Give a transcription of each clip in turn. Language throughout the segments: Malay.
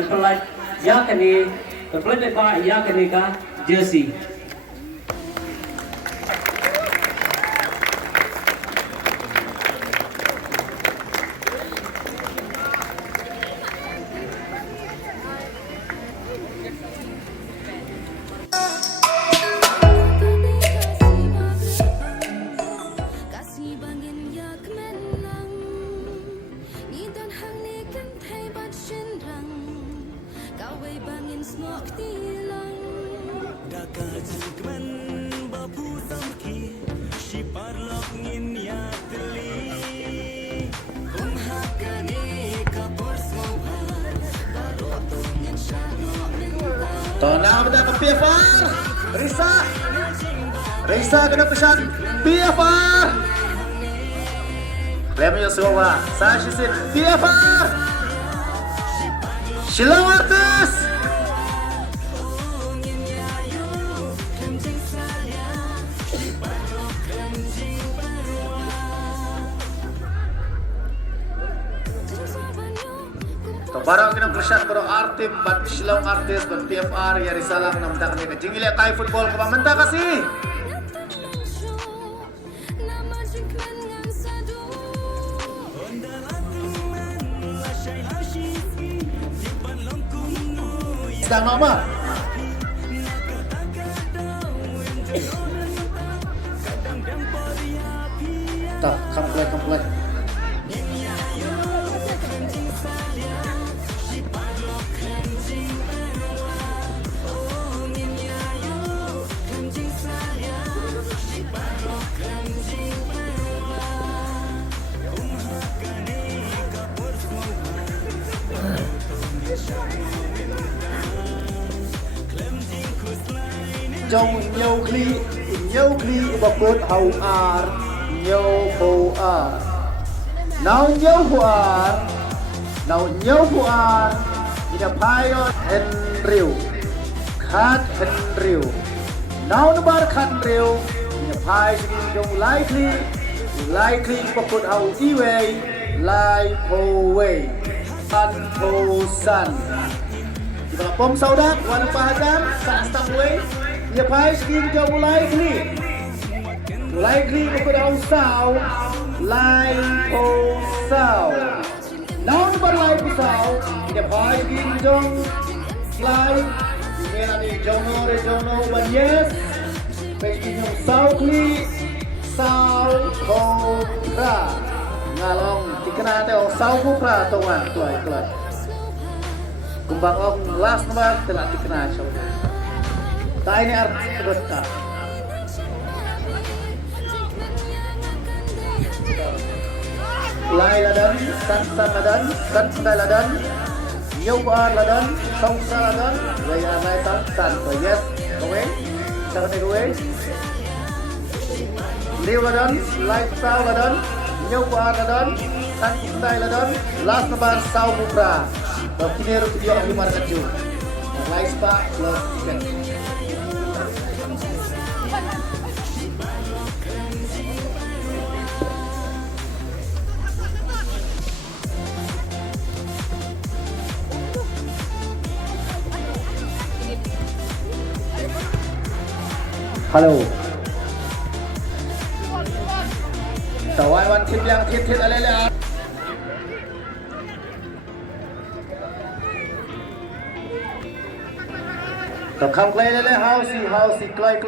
mempelai yakni mempelai Pak yakni ka jersey. Tona benda ke PFR. Risa kena pesan PFR. Lem Yosua, Sashisin PFR. Shiloh Artis. Barang kena pesan bro artim bat Shillong Artis bat PFR ya risalah namdak ni kejingil ya Thai football ke mentah kasih. Sedang nama. Tak, komplek. Trong nhiều khi bậc bớt hầu ar nhiều hồ ar nào nhiều hồ ar ina payo Henryu khat Henryu nào nó bar khat Henryu ina pay sigin trong likely bậc bớt hầu iway lai ho way san Kalau pom saudak wana pahagam sa stang way ya pai skin jauh likely ko daw sao now bar lai ko sao ya pai skin jong like mera ni jono but yes pai skin jong sao kobra ngalong dikenal teo sao kobra tongan tuai Kumbang ong last number telah dikenal saudara. Tak ini arti kedota. Lai ladan, san ladan, san ladan, nyubar ladan, songsa ladan, gaya lai san. Yes, kowe, cara ni kowe. Liu ladan, lifestyle ladan, nyubar ladan, san ladan, last number sau bukra. Kini harus dia di market juga. Rice pak plus chicken. Halo. Tawai wan tip yang tip alele. Tập không play lên house clay.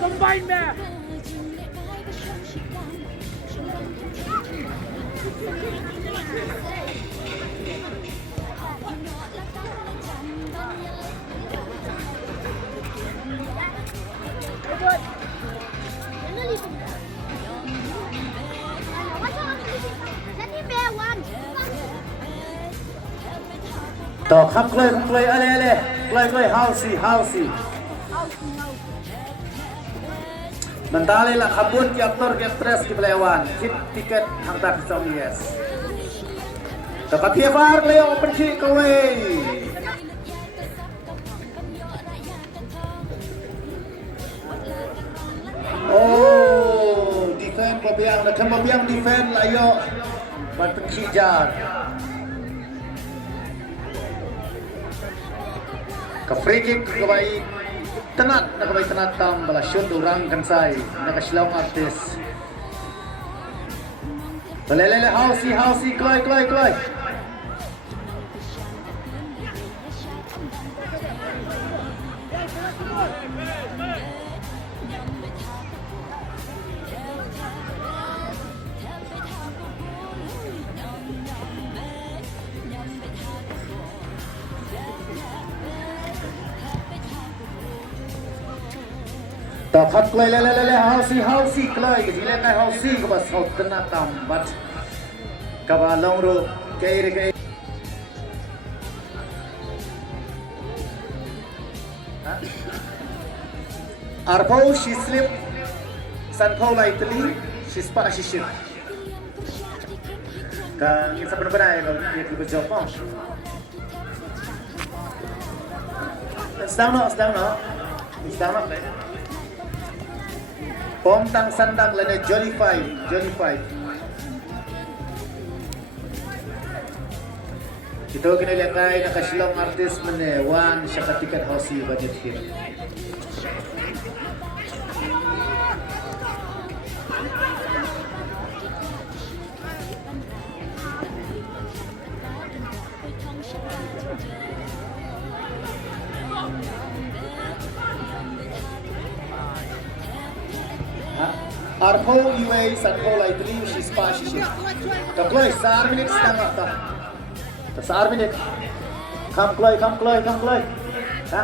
Combine me. Tao khắp clay ale clay housey Mentali lah kabun ki aktor ki aktris ki pelawan kit tiket hantar ke yes. Dapat tiapar Leo pergi ke way. Oh, defend pabiang na kamabiang defend layo. Bat pergi jar. Ke free kick ke baik. Tenat nak kembali tenat tam bala shoot orang kan sai nak silong artis lele hausi kloi dapat play lele hausi kloi ke sila kai hausi ke bas hau kena tambat kabalong ro kai Arpau she slip san pau lightly she spa she shit kan kita benar-benar ya kalau dia juga jawab sedang no Pom tang sandang lene Jolly Five. Ito kinilakay nakasilong artist mene one siya katikat hosi budget film. Arpo UA Sanko Lightly she's passion. Kaplay sa minutes tanga ta. Sa minutes. Come play. Ha?